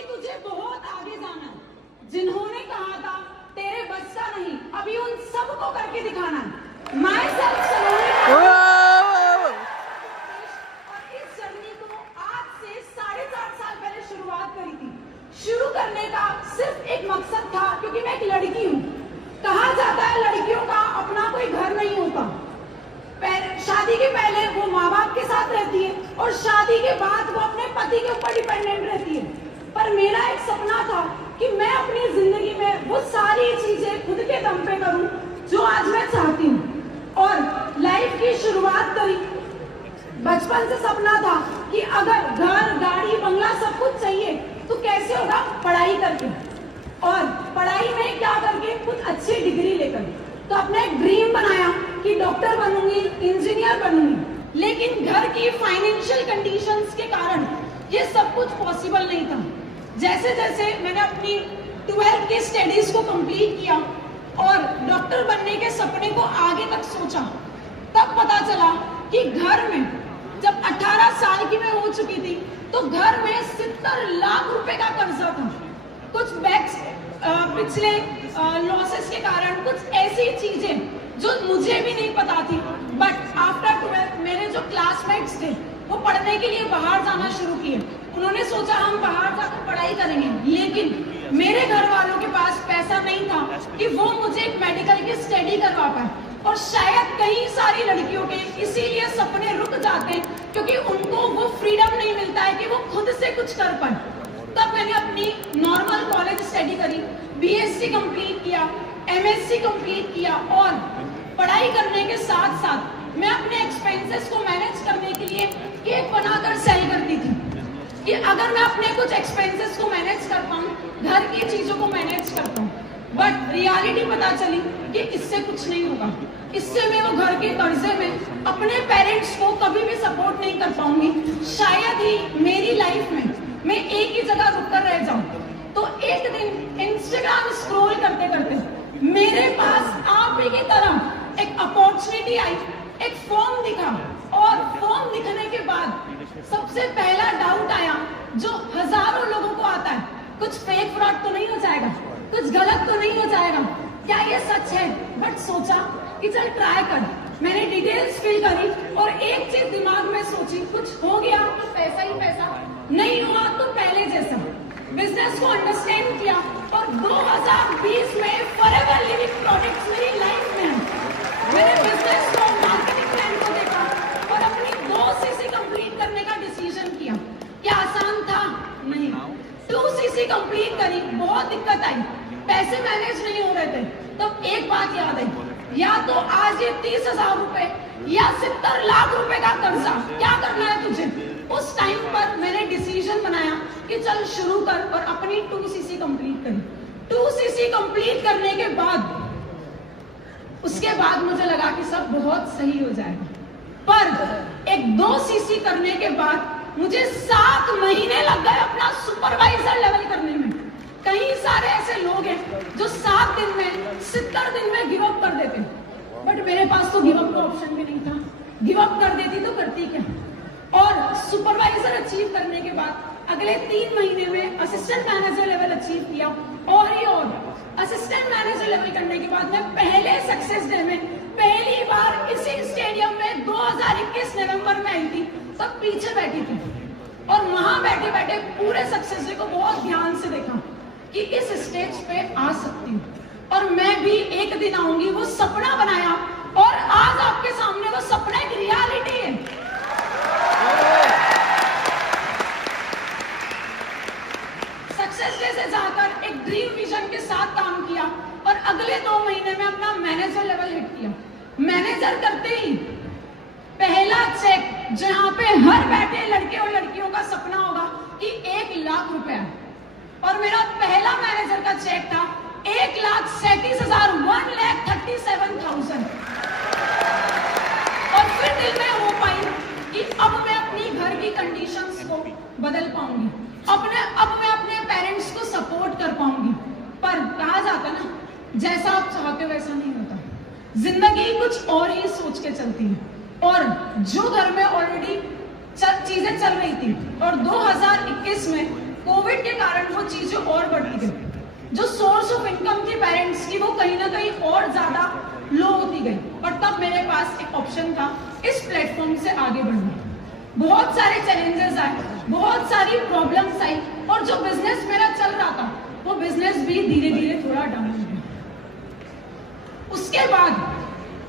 अभी तुझे बहुत आगे जाना है। जिन्होंने कहा था तेरे बस का नहीं, अभी उन सबको करके दिखाना है। माय सेल्फ सलोनी और इस जर्नी को आज से 4.5 साल पहले शुरुआत करी थी। शुरू करने का सिर्फ एक मकसद था, क्योंकि मैं एक लड़की हूँ। कहा जाता है लड़कियों का अपना कोई घर नहीं होता। शादी के पहले वो माँ बाप के साथ रहती है और शादी के बाद वो अपने पति के ऊपर डिपेंडेंट रहती है। पर मेरा एक सपना था कि मैं अपनी जिंदगी में वो सारी चीजें खुद के दम पे करूं जो आज मैं चाहती हूँ। और लाइफ की शुरुआत करी। बचपन से सपना था कि अगर घर, गाड़ी, बंगला सब कुछ चाहिए तो कैसे होगा, पढ़ाई करके। और पढ़ाई में क्या करके, कुछ अच्छी डिग्री लेकर। तो अपना एक ड्रीम बनाया कि डॉक्टर बनूंगी, इंजीनियर बनूंगी। लेकिन घर की फाइनेंशियल कंडीशंस के कारण ये सब कुछ पॉसिबल नहीं था। जैसे जैसे मैंने अपनी 12th की स्टडीज को कंप्लीट किया और डॉक्टर बनने के सपने को आगे तक सोचा, तब पता चला कि घर में जब 18 साल की मैं हो चुकी थी तो घर में 70 लाख रुपए का कर्जा था। कुछ बैंक्स पिछले लॉसेस के कारण, कुछ ऐसी चीजें जो मुझे भी नहीं पता थी। बट आफ्टर 12th मेरे जो क्लासमेट्स थे वो पढ़ने के लिए बाहर जाना शुरू किए। उन्होंने सोचा हम बाहर जाकर पढ़ाई करेंगे, लेकिन मेरे घर वालों के पास पैसा नहीं था कि वो मुझे एक मेडिकल की स्टडी करवा पाए। और शायद कई सारी लड़कियों के इसीलिए सपने रुक जाते हैं, क्योंकि उनको वो फ्रीडम नहीं मिलता है कि वो खुद से कुछ कर पाए। तब मैंने अपनी नॉर्मल कॉलेज स्टडी करी, बीएससी कंप्लीट किया, एमएससी कंप्लीट किया। और पढ़ाई करने के साथ साथ मैं अपने एक्सपेंसेस को मैनेज करने के लिए केक बनाकर सेल करती थी कि अगर मैं अपने कुछ एक्सपेंसेस को मैनेज कर पाऊँ, घर की चीजों को मैनेज कर पाऊँ। बट रियलिटी पता चली कि इससे कुछ नहीं होगा। इससे मैं वो घर के कर्जे में अपने पेरेंट्स को कभी भी सपोर्ट नहीं कर पाऊंगी। शायद ही मेरी लाइफ में मैं एक ही जगह रुककर रह जाऊं। तो एक दिन इंस्टाग्राम स्क्रॉल करते करते मेरे पास आप ही की तरह एक अपॉर्चुनिटी आई, एक फॉर्म दिखा। और फॉर्म दिखने के बाद सबसे पहला डाउट आया जो हजारों लोगों को आता है, कुछ फेक फ्रॉड तो नहीं हो जाएगा, कुछ गलत तो नहीं हो जाएगा, क्या ये सच है। बट सोचा कि चल ट्राई कर। मैंने डिटेल्स फिल करी और एक चीज दिमाग में सोची, कुछ हो गया तो पैसा ही पैसा, नहीं हुआ तो पहले जैसा। बिजनेस को अंडरस्टैंड किया और 2020 में फॉरएवर लिविंग प्रोडक्ट्स मेरी लाइफ में है। मैंने बिजनेस को, मार्केटिंग प्लान को देखा और अपनी 2 सीसी कंप्लीट करने का डिसीजन किया। क्या आसान था? नहीं। 2 सीसी कंप्लीट करी, बहुत दिक्कत आई, पैसे मैनेज नहीं हो रहे थे। तब एक बात याद आई, या तो आज ये 30,000 रुपए या 70 लाख रुपए का कर्जा, क्या करना है तुझे। उस टाइम पर मैंने डिसीजन बनाया कि चल शुरू कर और अपनी 2 सीसी कंप्लीट करी। 2 सीसी कंप्लीट करने के बाद उसके बाद मुझे लगा कि सब बहुत सही हो जाएगा। पर एक 2 सीसी करने के बाद मुझे 7 महीने लग गए अपना सुपरवाइजर लेवल करने में। कई सारे ऐसे लोग हैं जो 7 दिन में, 70 दिन में गिव अप कर देते, बट मेरे पास तो गिव अप का ऑप्शन भी नहीं था। गिव अप कर देती तो करती क्या। और सुपरवाइजर अचीव करने के बाद अगले 3 महीने में असिस्टेंट मैनेजर लेवल अचीव किया। और असिस्टेंट मैनेजर लेवल करने के बाद मैं पहले सक्सेस डे में पहली बार इसी स्टेडियम में 2021 नवंबर में आई थी। तब पीछे बैठी थी और वहां बैठे बैठे पूरे सक्सेस डे को बहुत ध्यान से देखा कि इस स्टेज पे आ सकती हूँ और मैं भी एक दिन आऊंगी। वो सपना बनाया और आज आपके सामने वो सपना एक रियलिटी है। सक्सेस डे से जाकर एक ड्रीम विजन के साथ काम किया और अगले 2 महीने में अपना मैनेजर लेवल हिट किया। मैनेजर करते ही पहला चेक, जहां पे हर बैठे लड़के और लड़कियों का सपना होगा कि 1 लाख रुपया, और मेरा पहला मैनेजर का चेक था 1,37,000 और फिर दिल में हो पाई कि अब मैं अपनी घर की कंडीशंस को बदल पाऊंगी, अब मैं अपने पेरेंट्स को सपोर्ट कर पाऊंगी। पर कहा जाता ना, जैसा आप चाहते हो वैसा नहीं होता। जिंदगी कुछ और ही सोच के चलती है। और जो घर में ऑलरेडी चीजें चल रही थी और 2021 में कोविड के कारण वो चीजें और बढ़ती गई, जो सोर्स ऑफ इनकम थी पेरेंट्स की वो कहीं ना कहीं और ज्यादा लो होती गई, और तब मेरे पास एक ऑप्शन था इस प्लेटफॉर्म से आगे बढ़ना। बहुत सारे चैलेंजेस आए, बहुत सारी प्रॉब्लम्स आई, और जो बिजनेस मेरा चल रहा था वो बिजनेस भी धीरे धीरे थोड़ा डाउन हो गया। उसके बाद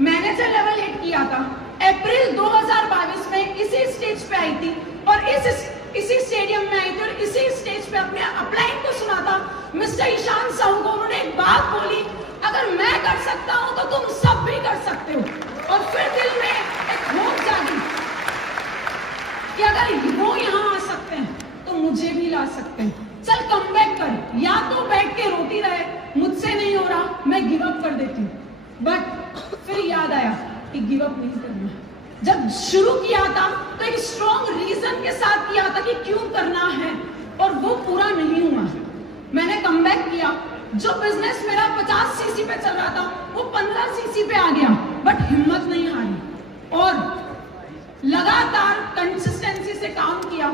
मैनेजर लेवल हिट किया था, अप्रैल 2022 में इसी स्टेज पे आई थी, और इसी स्टेडियम में आई थी, और इसी स्टेज पे अपने अपलाइन को सुना था मिस्टर ईशान साहू को। उन्होंने एक बात बोली, अगर मैं कर सकता हूं तो तुम सब भी कर सकते हो। और फिर दिल में एक होप जागी कि अगर वो यहां आ सकते हैं तो मुझे भी ला सकते हैं। चल कम बैक कर, या तो बैठ के रोती रहे मुझसे नहीं हो रहा मैं गिव अप कर देती हूँ, बट फिर याद आया कि गिव अप नहीं करना। जब शुरू किया था तो एक स्ट्रॉन्ग रीजन के साथ किया था कि क्यों करना है, और वो पूरा नहीं हुआ। मैंने कमबैक किया, जो बिजनेस मेरा 50 सीसी पे चल रहा था वो 15 सीसी पे आ गया, बट हिम्मत नहीं हारी और लगातार कंसिस्टेंसी से काम किया।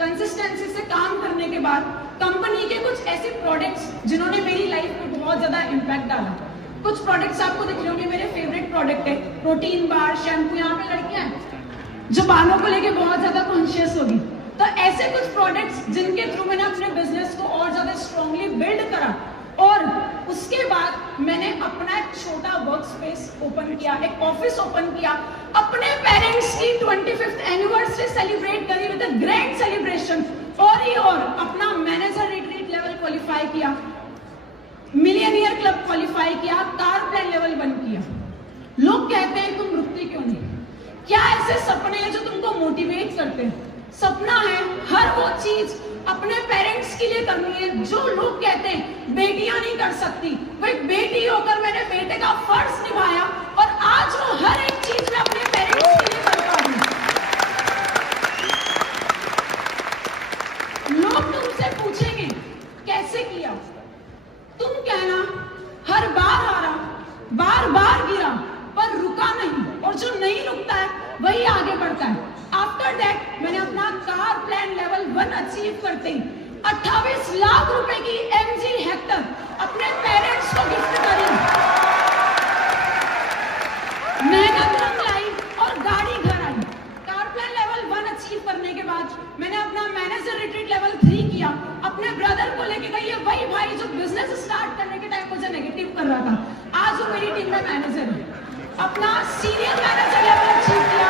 कंसिस्टेंसी से काम करने के बाद कंपनी के कुछ ऐसे प्रोडक्ट्स जिन्होंने मेरी लाइफ पे बहुत ज्यादा इम्पैक्ट डाला। कुछ प्रोडक्ट्स आपको दिख रहे होंगे, मेरे फेवरेट प्रोडक्ट है प्रोटीन बार, शैम्पू। यहाँ पे लड़कियां हैं जो बालों को लेके बहुत ज्यादा कॉन्शियस होगी, तो ऐसे कुछ प्रोडक्ट्स जिनके थ्रू मैंने अपने बिजनेस को और ज्यादा स्ट्रांगली बिल्ड करा। और उसके बाद मैंने अपना एक छोटा वर्क स्पेस ओपन किया, एक ऑफिस ओपन किया, अपने पेरेंट्स की 25th एनिवर्सरी सेलिब्रेट करी विद अ ग्रैंड सेलिब्रेशन, और अपना मैनेजर रिट्रीट लेवल क्वालिफाई किया, मिलियनियर क्लब क्वालिफाई किया, कार प्लान लेवल 1 किया। लोग कहते हैं तुम रुकती क्यों नहीं? क्या ऐसे सपने हैं जो तुमको मोटिवेट करते हैं? सपना है हर वो चीज अपने पेरेंट्स के लिए करनी है जो लोग कहते हैं बेटियां नहीं कर सकती। वो एक बेटी होकर मैंने बेटे का फर्ज निभाया, और आज वो हर एक चीज में अपने पेरेंट्स के लिए कर पा रही हूं। लोग तुमसे पूछेंगे कैसे किया, तुम कहना हर बार हारा, बार बार गिरा, पर रुका नहीं, और जो नहीं रुकता है वही आगे बढ़ता है। आफ्टर दैट मैंने अपना कार प्लान लेवल 1 अचीव करते ही 28 लाख रुपए की MG हेक्टर अपने पेरेंट्स को गिफ्ट करी, मेहनत रंग लाई और गाड़ी घर आई। कार प्लान लेवल 1 अचीव करने के बाद मैंने अपना मैनेजर रिट्रीट लेवल 3 किया, अपने ब्रदर को लेके गई है, वही भाई जो बिजनेस स्टार्ट करने के टाइम मुझे नेगेटिव कर रहा था, आज वो मेरी टीम में मैनेजर है। अपना सीनियर मैनेजर लेवल अचीव किया,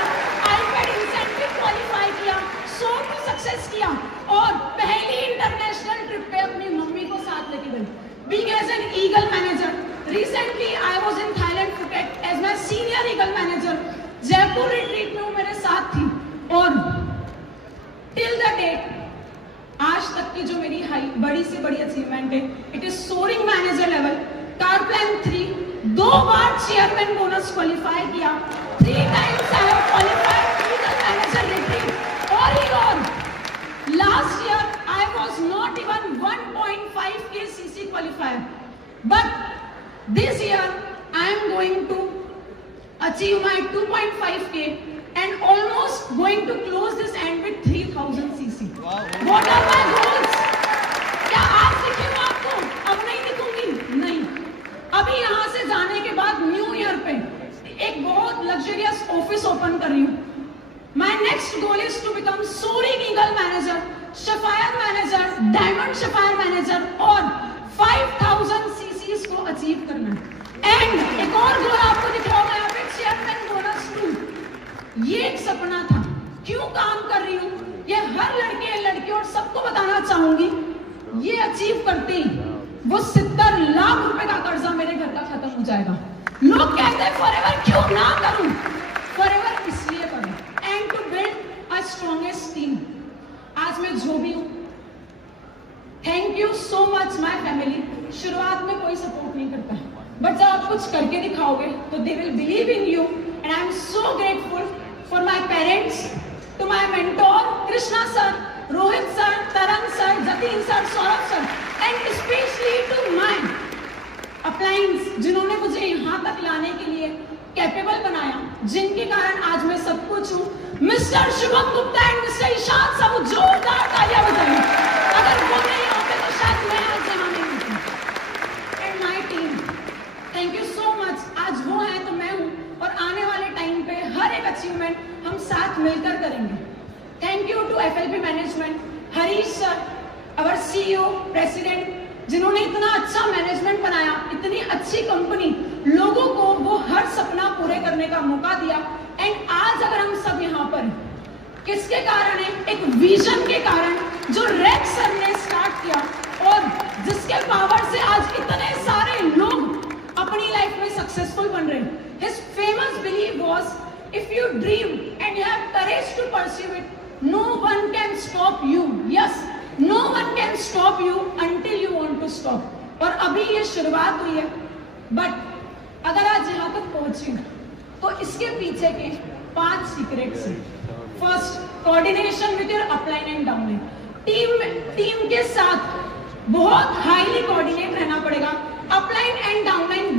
आईपैड इंसेंटिव क्वालिफाई किया, 100 को सक्सेस किया, और पहली इंटरनेशनल ट्रिप पे अपनी मम्मी को साथ लेके गई। Being as an eagle manager, recently I was in Thailand Phuket as my senior eagle manager. Jaipur retreat में वो मेरे साथ थी, और टिल द डेट आज तक की जो मेरी बड़ी से बड़ी अचीवमेंट है, it is soaring manager level, car plan 3, 2 बार चेयरमैन बोनस क्वालिफाई किया, 3 times I have qualified eagle manager retreat, और last year I was not even 1.5K CC qualifier, but this year I am going to achieve my 2.5K and almost going to close this end with 3000 CC. Wow. What are my goals? क्या आज दिखूं आपको? अब नहीं दिखूंगी, नहीं। अभी यहाँ से जाने के बाद न्यू ईयर पे एक बहुत लग्जरियस ऑफिस ओपन कर रही हूँ। My next goal is to become soaring eagle manager, sapphire manager, diamond sapphire manager, और 5000 CCs को अचीव करना है। एंड एक और गोल आपको दिख रहा होगा यहाँ पे, चेयरमैन बोनस 2। ये एक सपना था, क्यों काम कर रही हूँ ये हर लड़के लड़की और सबको बताना चाहूंगी। ये अचीव करते ही वो 70 लाख रुपए का कर्जा मेरे घर का खत्म हो जाएगा। लोग कहते हैं फॉरएवर क्यों ना करूं, फॉरएवर इसलिए करूं, and to build a strongest team. आज मैं जो भी हूं, thank you so much my family. शुरुआत में कोई सपोर्ट नहीं करता है, बट जब आप कुछ करके दिखाओगे तो they will believe in you, and I am so grateful for my parents, to my mentor Krishna sir, Rohit sir, Tarang sir, Jatin sir, Saurabh sir, and specially to my uplines जिन्होंने मुझे यहाँ तक लाने के लिए कैपेबल बनाया। जिनके कारण आज मैं सब कुछ हूँ। Mister Shubham Gupta and mister Ishan Sahu, जोरदार तालियां बजाइए। अगर वो नहीं होते तो शायद मैं आज यहाँ नहीं होती। And my team, thank you so much. आज वो है तो मैं हूँ, और आने वाले टाइम पे हर एक अचीवमेंट हम साथ मिलकर करेंगे। Thank you to FLP management, Harish sir, our CEO, president, जिन्होंने इतना अच्छा मैनेजमेंट बनाया, इतनी अच्छी कंपनी, लोगों को वो हर सपना पूरे करने का मौका दिया। एंड आज अगर हम सब यहाँ पर किसके कारण है? एक विजन के कारण जो रेक्स सर ने स्टार्ट किया, और जिसके पावर से आज इतने सारे लोग अपनी लाइफ में सक्सेसफुल बन रहे हैं। His famous belief was, if you dream and you have courage to pursue it, no one can stop you. Yes, no one can stop you until you want to stop. और अभी ये शुरुआत हुई है, but अगर आज यहाँ तक पहुंची तो इसके पीछे के 5 सीक्रेट्स हैं। First, coordination with your upline and downline. Team के साथ बहुत हाईली कोऑर्डिनेट रहना पड़ेगा, अपलाइन एंड डाउनलाइन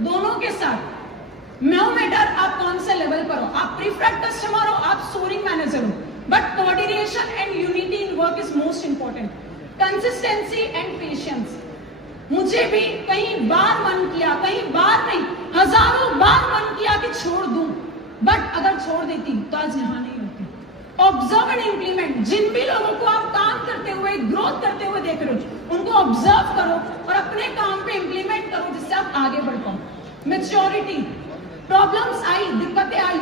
दोनों के साथ। नो मैटर आप कौन से लेवल पर हो, आप प्रीफर्ड कस्टमर हो, आप सोरिंग मैनेजर हो, but coordination and unity in work is most important. Consistency and patience. मुझे भी कई बार मन किया, कई बार नहीं, हजारों बार मन किया कि छोड़ दूं, बट अगर छोड़ देती तो आज यहाँ नहीं होती। Observe and implement. जिन भी लोगों को आप काम करते हुए, ग्रोथ करते हुए देख रहे हो, उनको ऑब्जर्व करो और अपने काम पे इंप्लीमेंट करो, जिससे आप आगे बढ़ पाओ। मैच्योरिटी। प्रॉब्लम्स आई, दिक्कतें आई,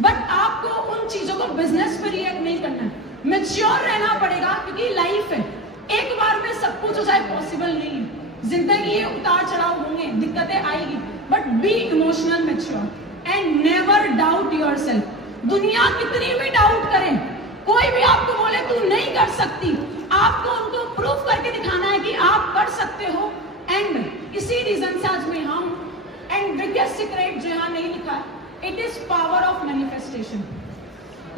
बट आपको उन चीजों को बिजनेस पे रिएक्ट नहीं करना है, मैच्योर रहना पड़ेगा, क्योंकि लाइफ है, एक बार में सब कुछ हो जाए पॉसिबल नहीं है। जिंदगी ये उतार चढ़ाव होंगे, दिक्कतें आएगी, but be emotional mature and never doubt yourself. दुनिया कितनी भी डाउट करे, कोई भी आपको बोले तू नहीं कर सकती, आपको उनको प्रूफ करके दिखाना है कि आप कर सकते हो। एंड इसी रीजन से आज मैं यहाँ हूँ। एंड बिगेस्ट सीक्रेट जो यहाँ नहीं लिखा है, it is power of manifestation.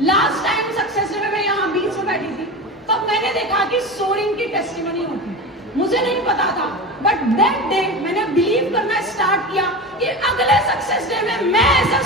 Last time success day में मैं यहाँ बीच में बैठी थी, तब मैंने देखा कि सोरिंग की टेस्टिमनी होती, मुझे नहीं पता था, बट दैट डे मैंने बिलीव करना स्टार्ट किया कि अगले सक्सेस डे में मैं एज अ